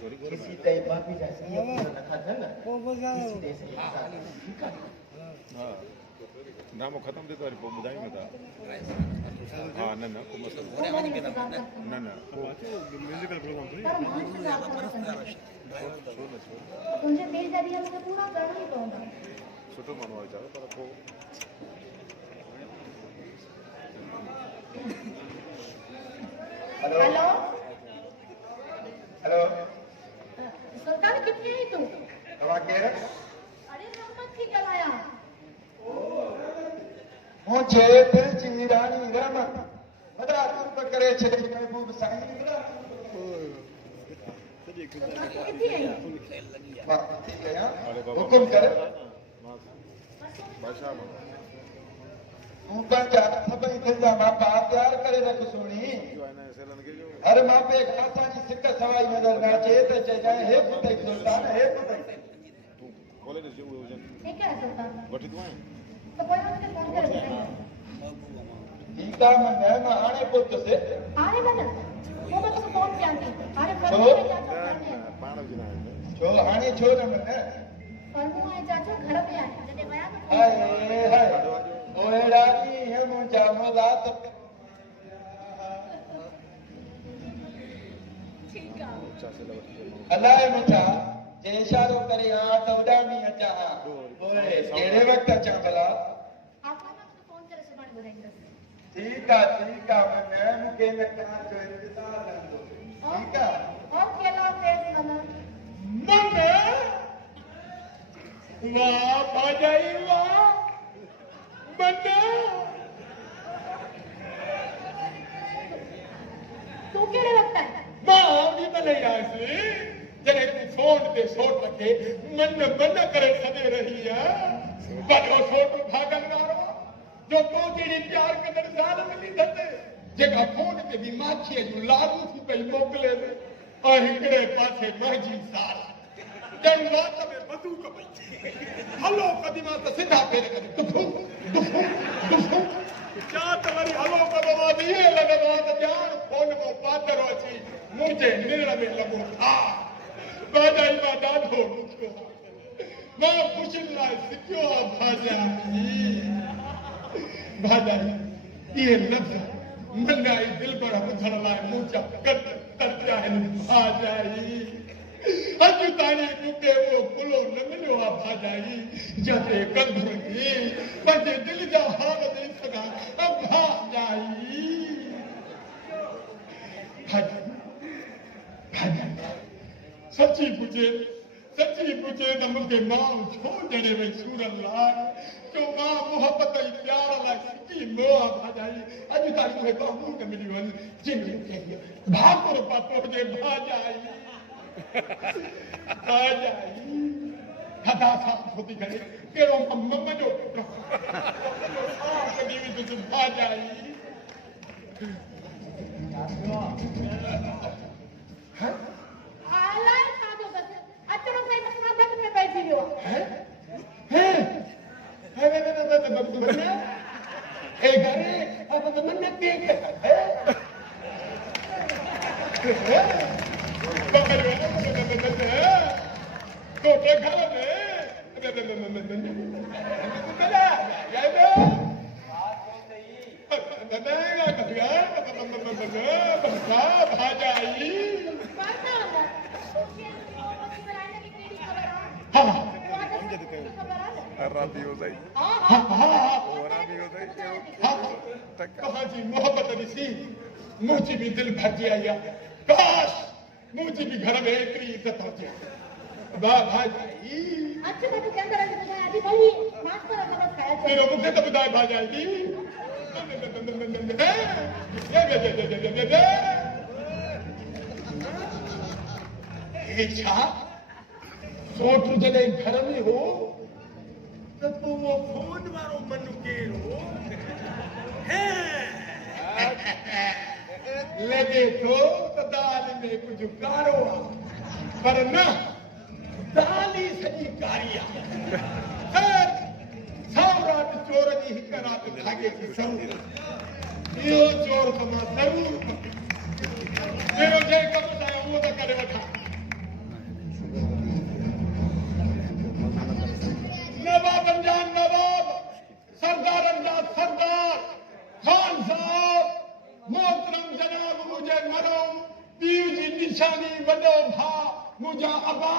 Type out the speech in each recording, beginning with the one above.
किसी तरह बापी जैसे ये पूरा रखा था ना इसी तरह से ठीक है हां नाम खत्म थे तो बुधाई में था हां ना को मतलब ना म्यूजिकल प्रोग्राम थी तुझे तेज जरिया मुझे पूरा करना ही पड़ेगा छोटो मानो विचार पर को हेलो हेलो हेलो सरकार कितनी है तू तवा के अरे रहमत की गलाया मुझे दिल जीरानी रहमत मदरा तुम पर करे छे महबूब साईं कितनी है वाह ठीक है हां हुकुम कर भाषा ऊपर जा सब इंतजाम मापा तैयार करे रख सोनी जो है ना सेलन के जो हर मापे एक आसानी सिक सवाई नजर ना अचे त चइजाए हे पुते सुल्तान हे पुते तू बोले तो जो वजन ठीक है सरकार वठी तू है तो कोई मुझे फोन कर दे गीता में मैं आने पुत से आने बना वो मैं तो फोन किया थी अरे तो? फर्मू में चाचा घर में पाण जना है जो हाने छो न मन फर्मू में चाचा घर में आए जने गया तो हाय हाय ओए रानी है मुझा मुलात ठीक है चासे लवटी अलाए मुझा जे इशारो करे हां तो उडामी अचा ओए केड़े वक्त अचा भला आप लोग मुझे फोन करे सुभाणे बुधाईंदा ठीक है मैं मुके न कहां जो इंतजार रहंदो ठीक है और केला तेज मना मन वाह बाजाई वाह मन तू केड़े वक्त है मां भले आसी जने तू फोन ते सोट रखे मन करे सदे रही है बड़ो सोट भागन वारो जो तो जेडी प्यार कदर साल मिली दते जेका फोन ते भी माछी जो लागू थी पई मोकले और हिकड़े पासे महजी साल जन रात में बंदूक पई हलो कदीमा त सीधा पेर कर दुफू दुफू दुफू क्या तवरी हलो कदमा दिए लगवा त ध्यान फोन में पातरो छी मुझे निर में लगो था बाजाई मा दादो मां खुशी लाए सिक्यो भाजाई ये लफ्ज मनाई दिल पर बुधण लाए मुझा कट करता है भाजाई अज ताणी तुके वो कुलो न मिलो आ भाजाई जते कंधर की पंजे दिल जा हाल दे सगा अब भाजाई भाजाई सच्ची पूछे त मुझे मां छो जड़े में सूरन लाए जो मां मोहब्बत ई प्यार ला सिकी मोह भाजाई अज ताणी में बाबू न मिली वन जिन के भाकुर पापो जे भाजाई खदा साफ होती करे केरो मम्मा जो कदी भी तो भाजाई आलाय सादो बस अचरो सही मसला बंद में बैठी हो है ए घरे अब तो मन में देख है तो के घर में भाजाई करना होगा मोहब्बत बनाने की केड़ी खबर है हाँ खबर है राती हो जाई हां और राती हो जाई कहा जी मोहब्बत ॾिसी मुझी भी दिल भर गया काश मुझी भी घर में इतनी इज्जत होती वाह भाई अच्छा मैं तो अंदर अंदर बुधाया अभी भली मास्टर का बस खाया तेरे मुझे तो बुधाए भाजाई छा सोच जॾहिं घर में हो त पोइ वो फोन वारो मनु केरो लगे तो दाल में कुछ कारो पर न दाल ही सॼी कारी आहे रात चोर जी हिक रात भागे थी सौ इहो चोर त मां ज़रूर कयो जे कम चाहे उहो त करे वठां वॾो भाउ मुंहिंजा अबा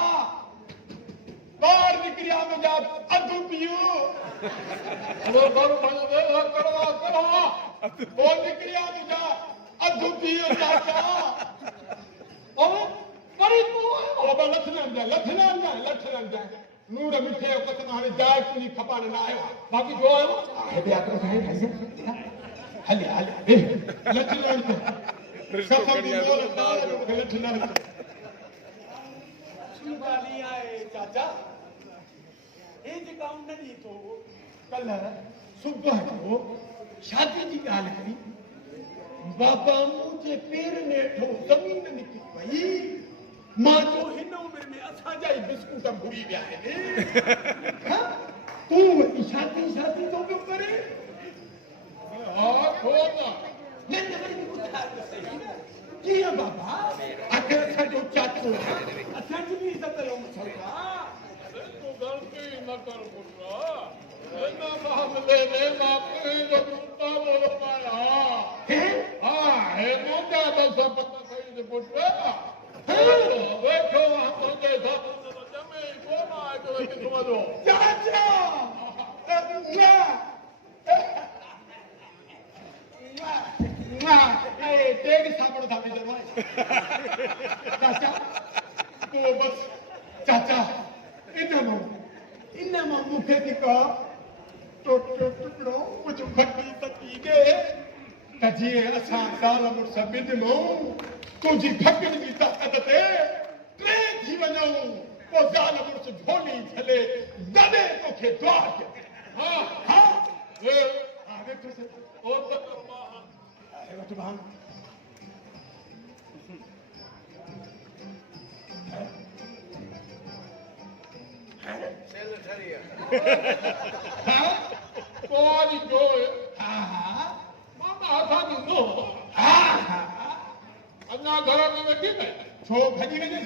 ॿार निकिरिया मुंहिंजा अधु पीउ पोइ निकिरिया मुंहिंजा अधु पीउ चाचा लथननि जा नूर मिठे कसम हाणे जाए तुंहिंजी खपाने न आयो आहे बाक़ी जो आयो हले हले लथननि चाचा ये जेका उन्हनि तो कल सुबुह जो शादी जी ॻाल्हि कई बाबा मुंहिंजे पेरनि हेठो ज़मीन निकिरी वई मां जो हिन उमिरि में असांजा ई बिस्कुट भुरी विया आहिनि तूं वरी शादी शादी थो पियो करे हा छो न कीअं बाबा आख़िर असांजो चाचो असांजी बि इज़त जो मसइलो आहे तूं ग़लती न कर पुटु हिन मामले में मां तुंहिंजो मुताबिक़ पाया हा हे मुंहिंजा बस पता कई पुटु वेठो मुंहिंजे साथ जमे कोन आहे जो किथो वञो चाचा टेग साबड़ था चाचा तो बस चाचा इनमां मूंखे थी कहा टुकड़ो कुझु खटी तकी ॾे त जीअं असां ज़ाल मुड़ुस ॿिधमूं तुंहिंजी फकिड़ जी ताक़त ते टे थी वञूं पोइ ज़ाल मुड़ुस झोली झले दॿे तोखे दुआ कयो हा हा वेठो ओ त वठ भान कोई जो मामा असांजी नुंहुं अञा घर में वेठी पई छो भॼी वञे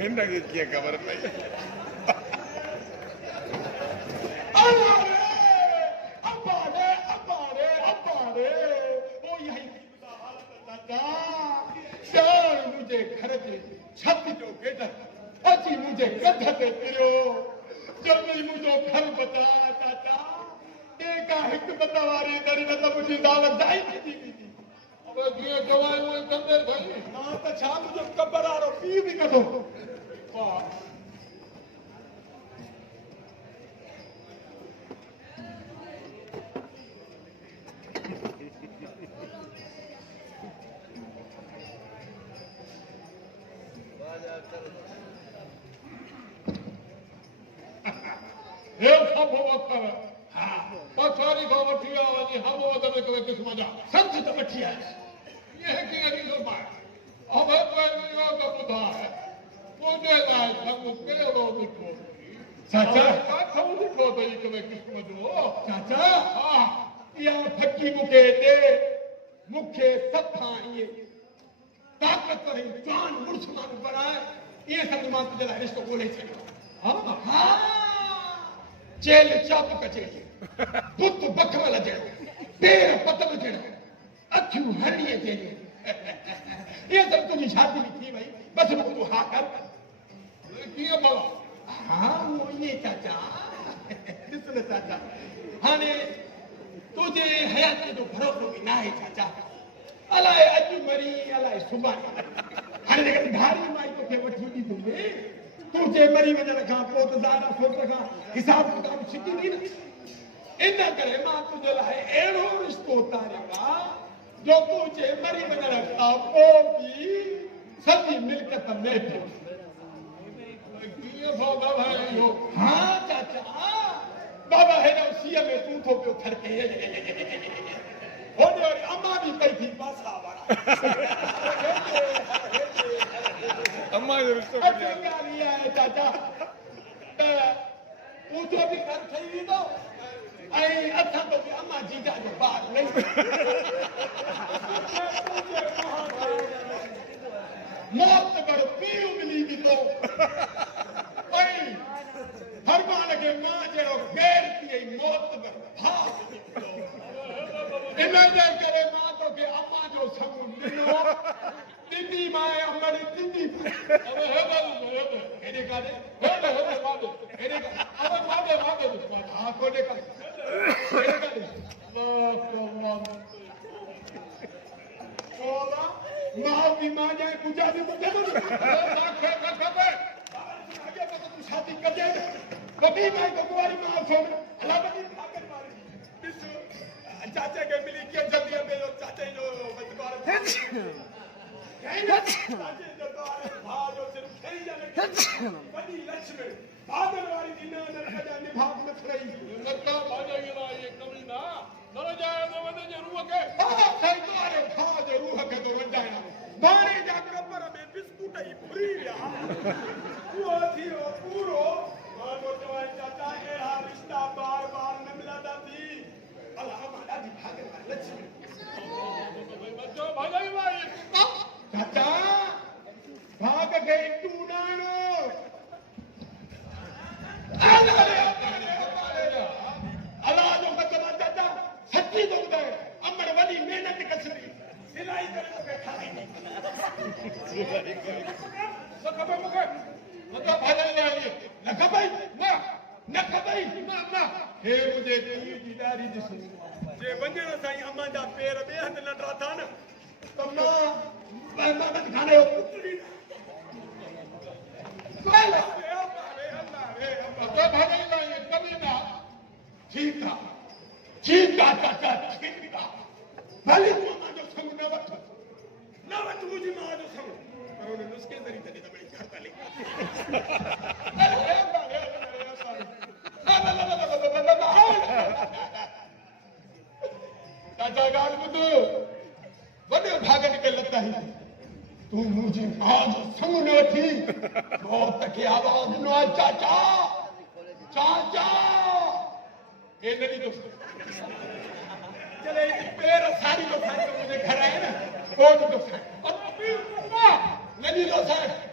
हिनखे कीअं ख़बर पई मुंहिंजे घर जे छत जो गेट अची मुंहिंजे कध ते किरियो जल्दी मुंहिंजो घर बचा चाचा टेका हिकु बता वारी दरी न त मुंहिंजी दाल दाई थी जीअं दवायूं कंदे भई हा त छा मुंहिंजो कबर वारो पीउ बि कढो हे सब वखर पछाड़ी खां वठी विया वञी हम वधन करे क़िस्म जा सच त वठी आया ये कीअं ॾींदो पाए अब इहो त ॿुधाए तुंहिंजे लाइ सब कहिड़ो ॾिठो चाचा काथो ॾिठो अथई करे क़िस्म जो चाचा हा इहा फकी मूंखे ॾे मूंखे सथां इहे ताक़त वारी जवान मुड़ुस माण्हू बणाए इहे सम्झ मां तुंहिंजे लाइ रिश्तो ॻोल्हे छॾियो हा हा चेल चाप कचेरी बुत बखमल जहिड़ो पेर पतल जहिड़ो अखियूं हरणीअ जहिड़ियूं इहे सभु तुंहिंजी शादी बि थी वई बसि पोइ तूं हा कर कीअं भला हा उहो ईअं चाचा ॾिस न चाचा हाणे तुंहिंजे हयातीअ जो भरोसो बि न आहे चाचा अलाए अॼु मरी अलाए सुभाणे हाणे जेकॾहिं धारी माई तोखे वठी ॾींदुमि तूं जे मरी वञण खां पोइ त ज़ादा सोच खां हिसाब किताब छिकींदी न इन करे मां तुंहिंजे लाइ अहिड़ो रिश्तो तारियो आहे जो तूं जे मरी वञण खां पोइ बि सॼी मिल्कियत में हा चाचा बाबा हेॾो सीअ में तूं थो पियो थरके होॾे वरी अम्मा बि पई थी बासा वारा अम्मा जो रिश्तो ॻाल्हि इहा आहे चाचा त तुंहिंजो बि घर ठही वेंदो ऐं असांजो बि अम्मा जीजा जो ॿार न मौत पर पीउ मिली वेंदो ऐं हर माण्हू खे मां जहिड़ो गैर थी मौत पर भाउ इनजे करे मां तोखे अम्मा जो संग ॾिनो दीदी मां अमड़ी दीदी अबे हेॾे काॾे हेॾे अब मादे हा कोने का हेॾे काॾे बोला मां भी मां जाए गुजारी तो दे दो तू शादी कर दे कभी मैं तो तुम्हारी मां छोड़ अल्लाह बदी भागल मारी चाचा के मिली के जल्दी में लो चाचा जो बदकार चाचे जो द्वारे भाजो सिर्फ खेल जाने बड़ी लक्ष्मी भागल वाली दिन अंदर खजा निभाग में खड़ी नक्का भागेगी ना ये कमी ना न जाए तो वने जे रूह के हां तुम्हारे भाज रूह के तो वजाया बाणे जा कबर में बिस्कुट ही भूरी रहा वो थी वो पूरो मानो तो चाचा के रिश्ता बार-बार न मिलता थी अल्लाह माला दी भागल वाली लक्ष्मी बच्चों भागेगी भाई चाचा भाग गए तू नानो अल्लाह जो बच्चा चाचा सच्ची तो ॿुधाए अमड़ वॾी महिनत कसरी सिलाई करे तो खाई नहीं तो खबर मुके मतलब भाई न खबर न खबर ना हे मुझे दी दीदारी दिस जे वंजण साईं अम्मा जा पैर बे हंध नंढरा था न तो मां मत खाने हो पुतली अल्लाह तो भाई ना ये कभी ना ठीक था चाचा ठीक था भले तू मां जो संग न वठ मुझी मां जो संग पर उन नुस्खे जरी तने बड़ी खड़ता ले चाचा गाल बुधो वडे भागन के लता ही तू मुझी मां जो संग न वठी मौत की आवाज न चाचा ये नदी दोस्त चले पैर सारी तो मुझे घर आए ना कोट दोस्त और नदी दोस्त